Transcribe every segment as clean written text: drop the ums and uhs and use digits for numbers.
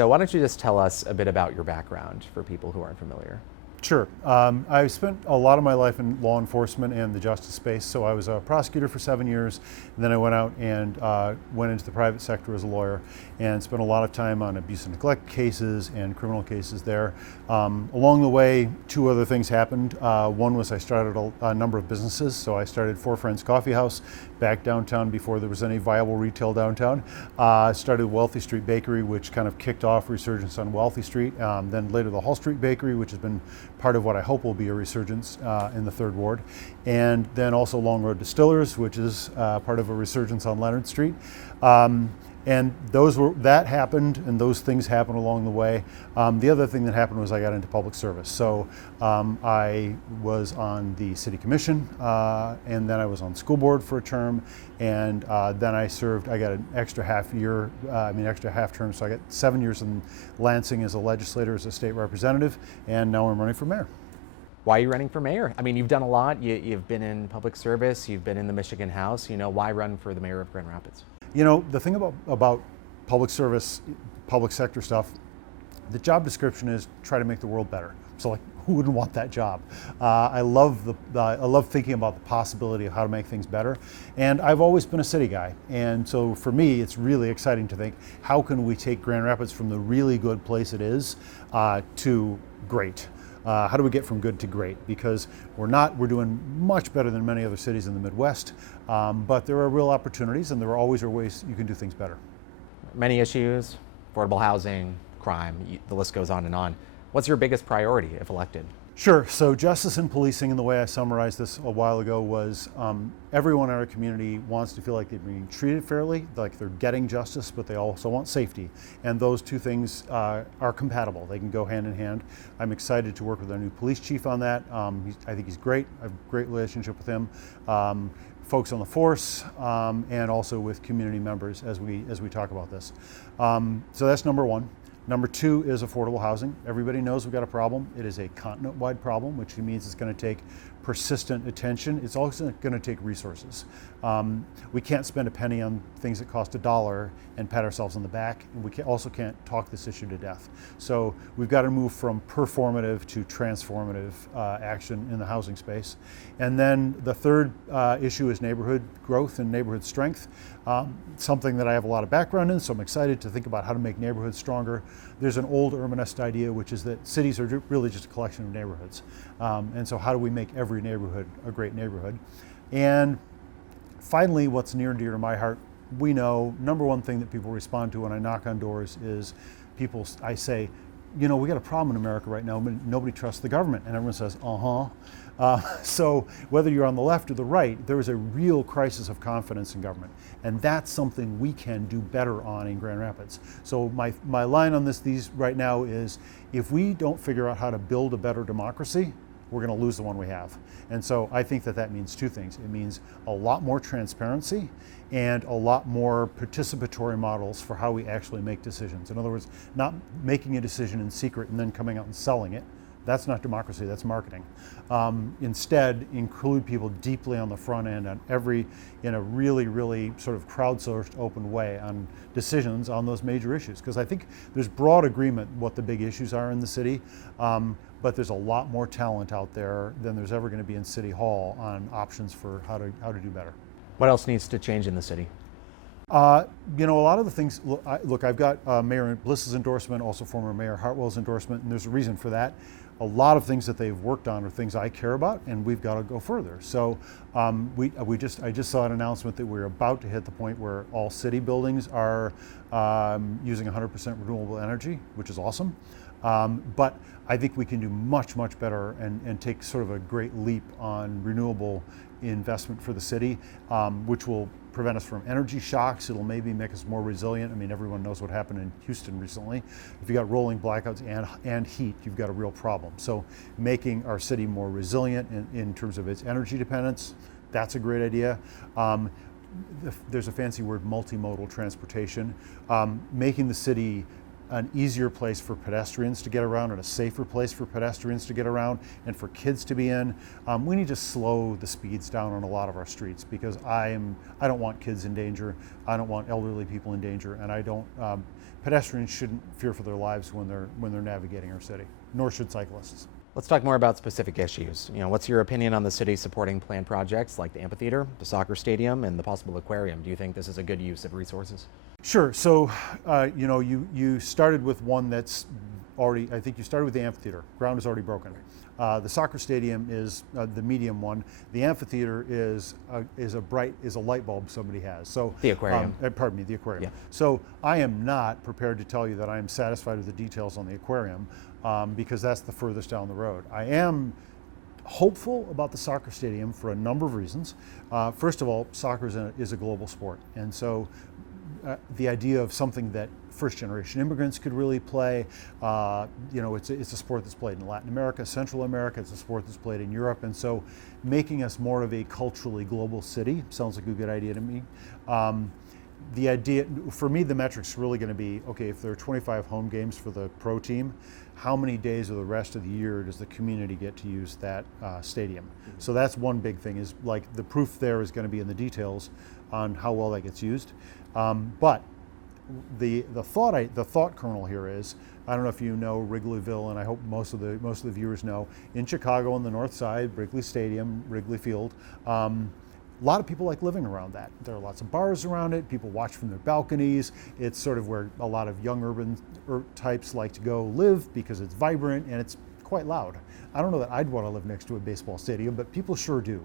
So why don't you just tell us a bit about your background for people who aren't familiar? Sure. I spent a lot of my life in law enforcement and the justice space. So I was a prosecutor for 7 years, and then I went out and went into the private sector as a lawyer and spent a lot of time on abuse and neglect cases and criminal cases there. Along the way, two other things happened. One was I started a number of businesses. So I started Four Friends Coffee House back downtown before there was any viable retail downtown. Started Wealthy Street Bakery, which kind of kicked off resurgence on Wealthy Street. Then later the Hall Street Bakery, which has been part of what I hope will be a resurgence in the Third Ward. And then also Long Road Distillers, which is part of a resurgence on Leonard Street. And that happened, and those things happened along the way. The other thing that happened was I got into public service. So I was on the city commission, and then I was on school board for a term, and then I got an extra half term, so I got 7 years in Lansing as a legislator, as a state representative, and now I'm running for mayor. Why are you running for mayor? I mean, you've done a lot. You've been in public service, you've been in the Michigan House. Why run for the mayor of Grand Rapids? The thing about public service, public sector stuff, the job description is try to make the world better. So who wouldn't want that job? I love thinking about the possibility of how to make things better. And I've always been a city guy. And so for me, it's really exciting to think, how can we take Grand Rapids from the really good place it is to great? How do we get from good to great? Because we're doing much better than many other cities in the Midwest, but there are real opportunities, and there always are ways you can do things better. Many issues, affordable housing, crime, the list goes on and on. What's your biggest priority if elected? Sure. So justice and policing, and the way I summarized this a while ago was everyone in our community wants to feel like they're being treated fairly, like they're getting justice, but they also want safety. And those two things are compatible. They can go hand in hand. I'm excited to work with our new police chief on that. I think he's great. I have a great relationship with him. Folks on the force, and also with community members as we talk about this. So that's number one. Number two is affordable housing. Everybody knows we've got a problem. It is a continent-wide problem, which means it's going to take persistent attention. It's also going to take resources. We can't spend a penny on things that cost $1 and pat ourselves on the back, and we also can't talk this issue to death. So we've got to move from performative to transformative action in the housing space. And then the third issue is neighborhood growth and neighborhood strength, something that I have a lot of background in, so I'm excited to think about how to make neighborhoods stronger. There's an old urbanist idea, which is that cities are really just a collection of neighborhoods. And so how do we make every neighborhood a great neighborhood? And finally, what's near and dear to my heart, we know number one thing that people respond to when I knock on doors is I say, we got a problem in America right now, but nobody trusts the government. And everyone says, so whether you're on the left or the right, there is a real crisis of confidence in government. And that's something we can do better on in Grand Rapids. So my line on these right now is, if we don't figure out how to build a better democracy, we're going to lose the one we have. And so I think that means two things. It means a lot more transparency and a lot more participatory models for how we actually make decisions. In other words, not making a decision in secret and then coming out and selling it. That's not democracy, that's marketing. Instead, include people deeply on the front end in a really, really sort of crowdsourced, open way on decisions on those major issues. Because I think there's broad agreement what the big issues are in the city, but there's a lot more talent out there than there's ever going to be in City Hall on options for how to do better. What else needs to change in the city? A lot of the things, look, I've got Mayor Bliss's endorsement, also former Mayor Hartwell's endorsement, and there's a reason for that. A lot of things that they've worked on are things I care about, and we've got to go further. So I just saw an announcement that we're about to hit the point where all city buildings are using 100% renewable energy, which is awesome. But I think we can do much, much better and take sort of a great leap on renewable investment for the city, which will prevent us from energy shocks. It'll maybe make us more resilient. I mean, everyone knows what happened in Houston recently. If you got rolling blackouts and heat, you've got a real problem. So making our city more resilient in terms of its energy dependence, that's a great idea. There's a fancy word, multimodal transportation. Making the city an easier place for pedestrians to get around and a safer place for pedestrians to get around and for kids to be in. We need to slow the speeds down on a lot of our streets because I don't want kids in danger, I don't want elderly people in danger, and I don't, pedestrians shouldn't fear for their lives when they're navigating our city, nor should cyclists. Let's talk more about specific issues. What's your opinion on the city supporting planned projects like the amphitheater, the soccer stadium, and the possible aquarium? Do you think this is a good use of resources? Sure. So, you started with one that's already, I think you started with the amphitheater. Ground is already broken. The soccer stadium is the medium one. The amphitheater is a light bulb somebody has. So the aquarium. Pardon me, the aquarium. Yeah. So I am not prepared to tell you that I am satisfied with the details on the aquarium because that's the furthest down the road. I am hopeful about the soccer stadium for a number of reasons. First of all, soccer is a global sport, and so the idea of something that first-generation immigrants could really play. It's a sport that's played in Latin America, Central America. It's a sport that's played in Europe, and so making us more of a culturally global city sounds like a good idea to me. The idea, for me, the metric's really going to be, okay, if there are 25 home games for the pro team, how many days of the rest of the year does the community get to use that stadium? So that's one big thing, is like the proof there is going to be in the details on how well that gets used. But the thought kernel here is, I don't know if you know Wrigleyville, and I hope most of the viewers know, in Chicago on the north side, Wrigley Stadium, Wrigley Field, a lot of people like living around that. There are lots of bars around it. People watch from their balconies. It's sort of where a lot of young urban types like to go live because it's vibrant and it's quite loud. I don't know that I'd want to live next to a baseball stadium, but people sure do.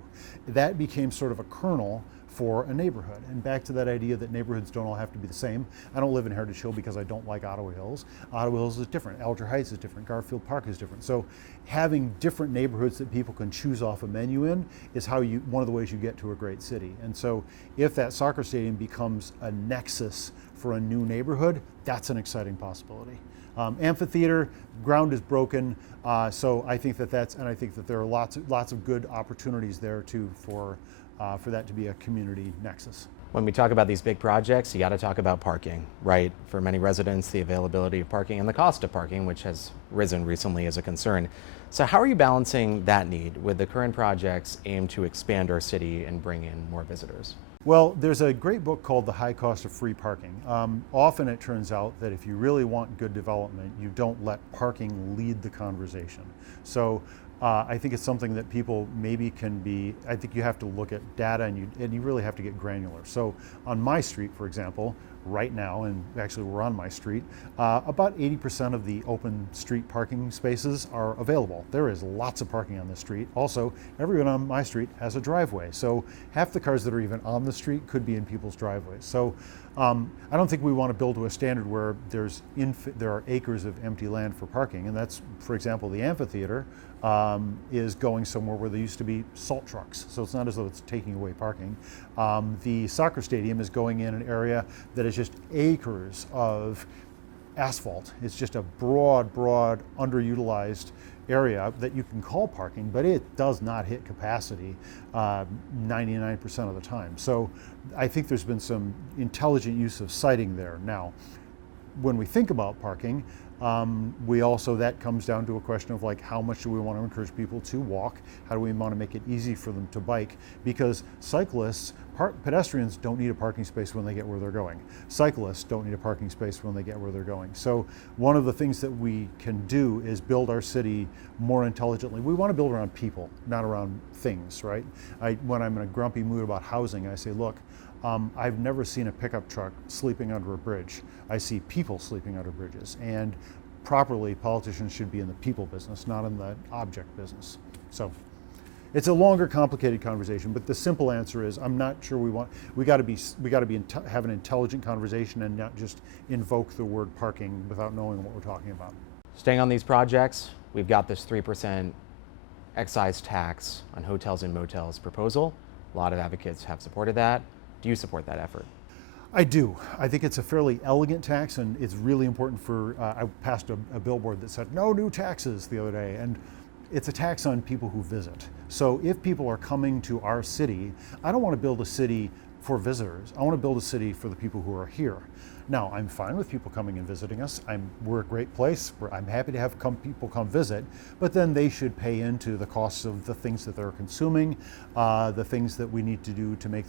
That became sort of a kernel for a neighborhood. And back to that idea that neighborhoods don't all have to be the same. I don't live in Heritage Hill because I don't like Ottawa Hills. Ottawa Hills is different. Alger Heights is different. Garfield Park is different. So having different neighborhoods that people can choose off a menu in is one of the ways you get to a great city. And so if that soccer stadium becomes a nexus for a new neighborhood, that's an exciting possibility. Amphitheater, ground is broken, so I think that there are lots of good opportunities there too for that to be a community nexus. When we talk about these big projects, you got to talk about parking, right? For many residents, the availability of parking and the cost of parking, which has risen recently as a concern. So how are you balancing that need with the current projects aimed to expand our city and bring in more visitors? Well, there's a great book called The High Cost of Free Parking. Often it turns out that if you really want good development, you don't let parking lead the conversation. So I think it's something that people maybe I think you have to look at data and you really have to get granular. So on my street, for example, right now, and actually we're on my street, about 80% of the open street parking spaces are available. There is lots of parking on the street. Also, everyone on my street has a driveway. So half the cars that are even on the street could be in people's driveways. So I don't think we want to build to a standard where there are acres of empty land for parking. And that's, for example, the amphitheater is going somewhere where there used to be salt trucks. So it's not as though it's taking away parking. The soccer stadium is going in an area that is just acres of asphalt. It's just a broad, underutilized area that you can call parking, but it does not hit capacity 99% of the time. So I think there's been some intelligent use of siting there. Now, when we think about parking, that comes down to a question of like, how much do we want to encourage people to walk? How do we want to make it easy for them to bike? Because pedestrians don't need a parking space when they get where they're going. Cyclists don't need a parking space when they get where they're going. So one of the things that we can do is build our city more intelligently. We want to build around people, not around things, right? When I'm in a grumpy mood about housing, I say, look, I've never seen a pickup truck sleeping under a bridge. I see people sleeping under bridges, and properly, politicians should be in the people business, not in the object business. So it's a longer, complicated conversation, but the simple answer is, I'm not sure we got to have an intelligent conversation and not just invoke the word parking without knowing what we're talking about. Staying on these projects, we've got this 3% excise tax on hotels and motels proposal. A lot of advocates have supported that. Do you support that effort? I do. I think it's a fairly elegant tax, and it's really important I passed a billboard that said, no new taxes the other day, and it's a tax on people who visit. So if people are coming to our city, I don't want to build a city for visitors. I want to build a city for the people who are here. Now, I'm fine with people coming and visiting us. We're a great place. I'm happy to have people come visit, but then they should pay into the costs of the things that they're consuming, the things that we need to do to make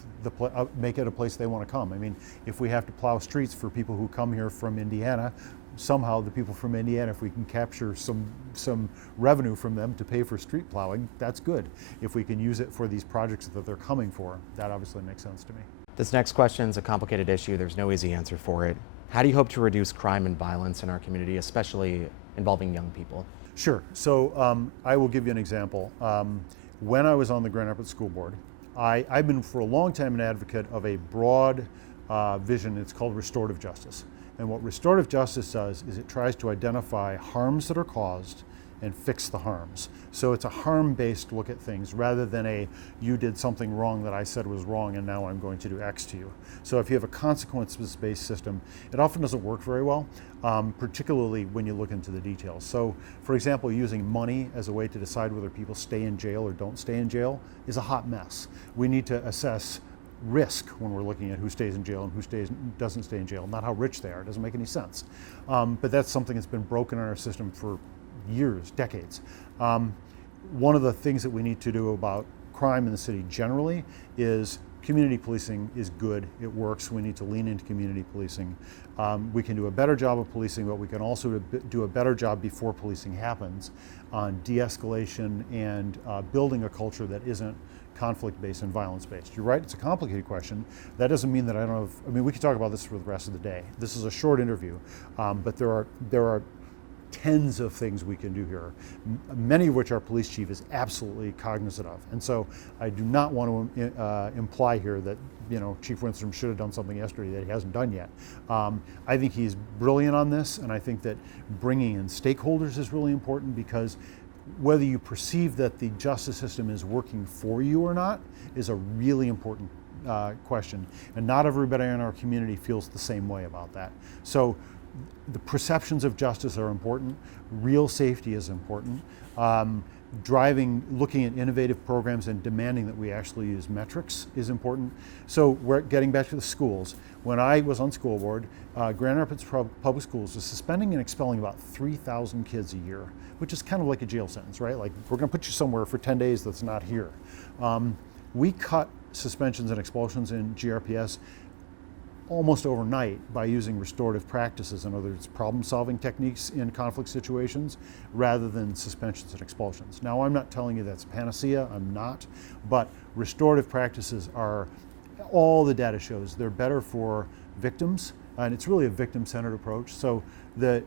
it a place they want to come. I mean, if we have to plow streets for people who come here from Indiana, somehow the people from Indiana, if we can capture some revenue from them to pay for street plowing, that's good. If we can use it for these projects that they're coming for, that obviously makes sense to me. This next question is a complicated issue. There's no easy answer for it. How do you hope to reduce crime and violence in our community, especially involving young people? Sure. So I will give you an example. When I was on the Grand Rapids School Board, I've been for a long time an advocate of a broad vision. It's called restorative justice. And what restorative justice does is it tries to identify harms that are caused and fix the harms. So it's a harm-based look at things rather than you did something wrong that I said was wrong and now I'm going to do X to you. So if you have a consequences-based system, it often doesn't work very well, particularly when you look into the details. So for example, using money as a way to decide whether people stay in jail or don't stay in jail is a hot mess. We need to assess risk when we're looking at who stays in jail and who doesn't stay in jail, not how rich they are. It doesn't make any sense. But that's something that's been broken in our system for years, decades. One of the things that we need to do about crime in the city generally is community policing is good, it works. We need to lean into community policing. We can do a better job of policing, but we can also do a better job before policing happens on de-escalation and building a culture that isn't conflict-based and violence-based. You're right, it's a complicated question. That doesn't mean that I mean, we could talk about this for the rest of the day. This is a short interview, but there are tens of things we can do here, many of which our police chief is absolutely cognizant of. And so I do not want to imply here that Chief Winstrom should have done something yesterday that he hasn't done yet. I think he's brilliant on this, and I think that bringing in stakeholders is really important, because whether you perceive that the justice system is working for you or not is a really important question. And not everybody in our community feels the same way about that. So the perceptions of justice are important. Real safety is important. Looking at innovative programs and demanding that we actually use metrics is important. So we're getting back to the schools. When I was on school board, Grand Rapids Public Schools was suspending and expelling about 3,000 kids a year, which is kind of like a jail sentence, right? Like, we're gonna put you somewhere for 10 days that's not here. We cut suspensions and expulsions in GRPS almost overnight by using restorative practices, in other words, problem-solving techniques in conflict situations, rather than suspensions and expulsions. Now, I'm not telling you that's panacea, I'm not, but restorative practices are, all the data shows, they're better for victims, and it's really a victim-centered approach. So the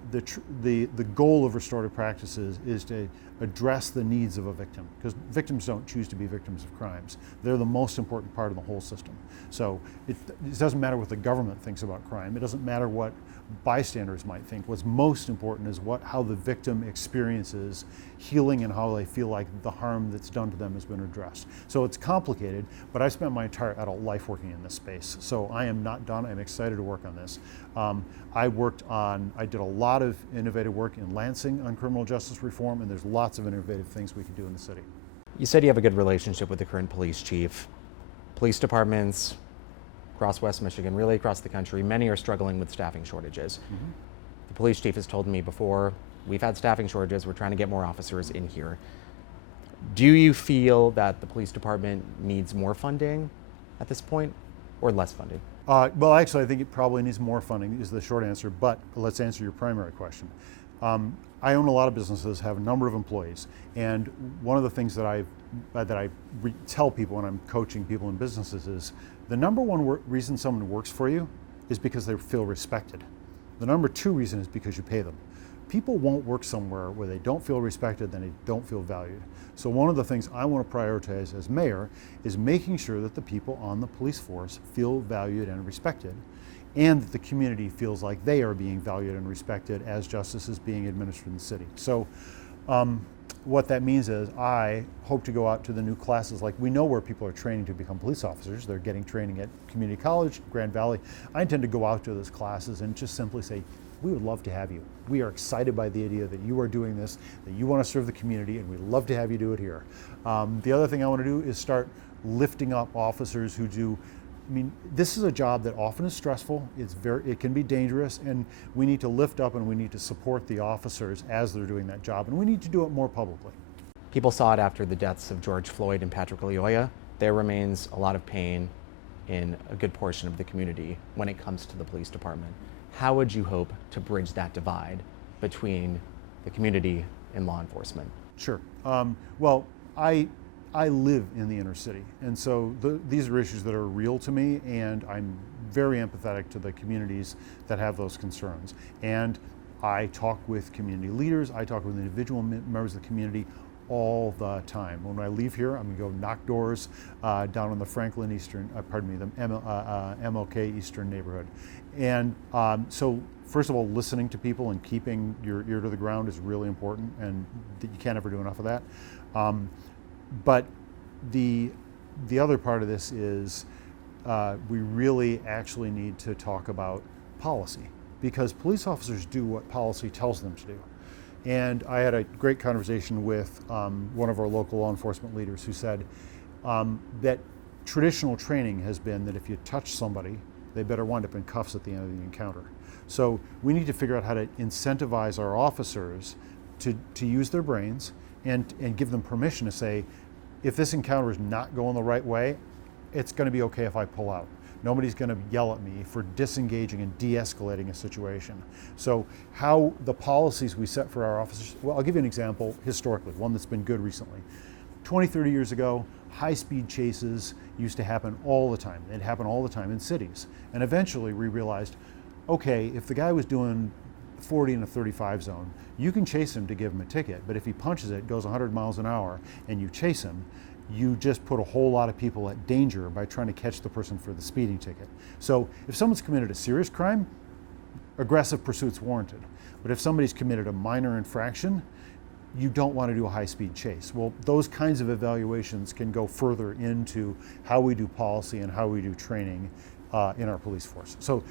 goal of restorative practices is to address the needs of a victim, because victims don't choose to be victims of crimes. They're the most important part of the whole system. So it doesn't matter what the government thinks about crime. It doesn't matter what bystanders might think. What's most important is how the victim experiences healing and how they feel like the harm that's done to them has been addressed. So it's complicated, but I spent my entire adult life working in this space. So I am not done. I'm excited to work on this. I did a lot of innovative work in Lansing on criminal justice reform, and there's lots of innovative things we can do in the city. You said you have a good relationship with the current police chief. Police departments across West Michigan, really across the country, many are struggling with staffing shortages. Mm-hmm. The police chief has told me before, we've had staffing shortages, we're trying to get more officers in here. Do you feel that the police department needs more funding at this point, or less funding? Well, actually, I think it probably needs more funding is the short answer, but let's answer your primary question. I own a lot of businesses, have a number of employees, and one of the things that I tell people when I'm coaching people in businesses is the number one reason someone works for you is because they feel respected. The number two reason is because you pay them. People won't work somewhere where they don't feel respected, then they don't feel valued. So one of the things I want to prioritize as mayor is making sure that the people on the police force feel valued and respected, and that the community feels like they are being valued and respected as justice is being administered in the city. So what that means is I hope to go out to the new classes. Like, we know where people are training to become police officers. They're getting training at community college, Grand Valley. I intend to go out to those classes and just simply say, we would love to have you. We are excited by the idea that you are doing this, that you want to serve the community, and we'd love to have you do it here. The other thing I want to do is start lifting up officers who do I mean, this is a job that often is stressful. It can be dangerous, and we need to lift up and we need to support the officers as they're doing that job, and we need to do it more publicly. People saw it after the deaths of George Floyd and Patrick Lyoya. There remains a lot of pain in a good portion of the community when it comes to the police department. How would you hope to bridge that divide between the community and law enforcement? Sure. Well, I live in the inner city, and so these are issues that are real to me, and I'm very empathetic to the communities that have those concerns. And I talk with community leaders, I talk with individual members of the community all the time. When I leave here, I'm going to go knock doors down in the Franklin Eastern, the MLK Eastern neighborhood. And so first of all, listening to people and keeping your ear to the ground is really important, and you can't ever do enough of that. But the other part of this is we really actually need to talk about policy, because police officers do what policy tells them to do. And I had a great conversation with one of our local law enforcement leaders who said that traditional training has been that if you touch somebody, they better wind up in cuffs at the end of the encounter. So we need to figure out how to incentivize our officers to use their brains and give them permission to say, if this encounter is not going the right way, it's going to be okay if I pull out. Nobody's going to yell at me for disengaging and de-escalating a situation. So how the policies we set for our officers, well, I'll give you an example historically, one that's been good recently. 20, 30 years ago, high-speed chases used to happen all the time. They'd happen all the time in cities. And eventually we realized, okay, if the guy was doing 40 in a 35 zone, you can chase him to give him a ticket, but if he punches it, goes 100 miles an hour, and you chase him, you just put a whole lot of people at danger by trying to catch the person for the speeding ticket. So if someone's committed a serious crime, aggressive pursuit's warranted. But if somebody's committed a minor infraction, you don't want to do a high-speed chase. Well, those kinds of evaluations can go further into how we do policy and how we do training in our police force. So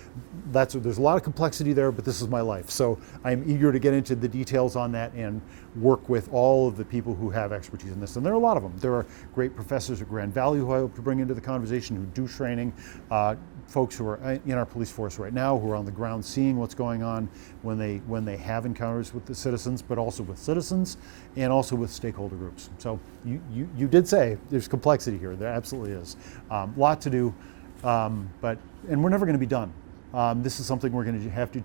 there's a lot of complexity there, but this is my life. So I'm eager to get into the details on that and work with all of the people who have expertise in this. And there are a lot of them. There are great professors at Grand Valley who I hope to bring into the conversation who do training, folks who are in our police force right now who are on the ground seeing what's going on when they have encounters with the citizens, but also with citizens and also with stakeholder groups. So you did say there's complexity here. There absolutely is. Lot to do. And we're never going to be done. This is something we're going to have to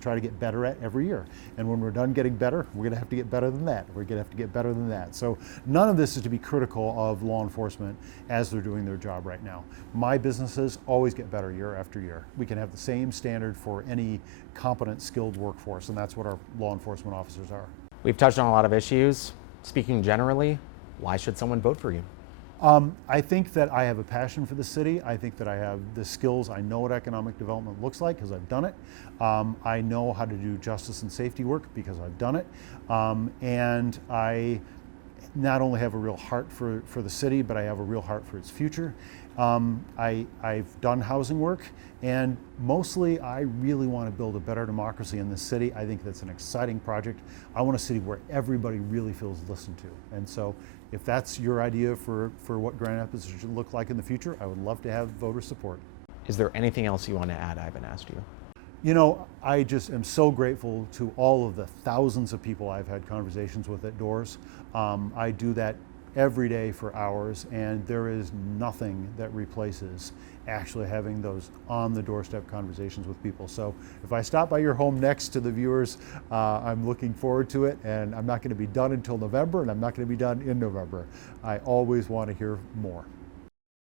try to get better at every year. And when we're done getting better, we're going to have to get better than that. We're going to have to get better than that. So none of this is to be critical of law enforcement as they're doing their job right now. My businesses always get better year after year. We can have the same standard for any competent, skilled workforce, and that's what our law enforcement officers are. We've touched on a lot of issues. Speaking generally, why should someone vote for you? I think that I have a passion for the city. I think that I have the skills. I know what economic development looks like because I've done it. I know how to do justice and safety work because I've done it. And I not only have a real heart for the city, but I have a real heart for its future. I've done housing work, and mostly I really want to build a better democracy in this city. I think that's an exciting project. I want a city where everybody really feels listened to. And so if that's your idea for what Grand Rapids should look like in the future, I would love to have voter support. Is there anything else you want to add I haven't asked you? You know, I just am so grateful to all of the thousands of people I've had conversations with at doors. I do that every day for hours, and there is nothing that replaces actually having those on the doorstep conversations with people. So if I stop by your home next to the viewers, I'm looking forward to it, and I'm not going to be done until November, and I'm not going to be done in November. I always want to hear more.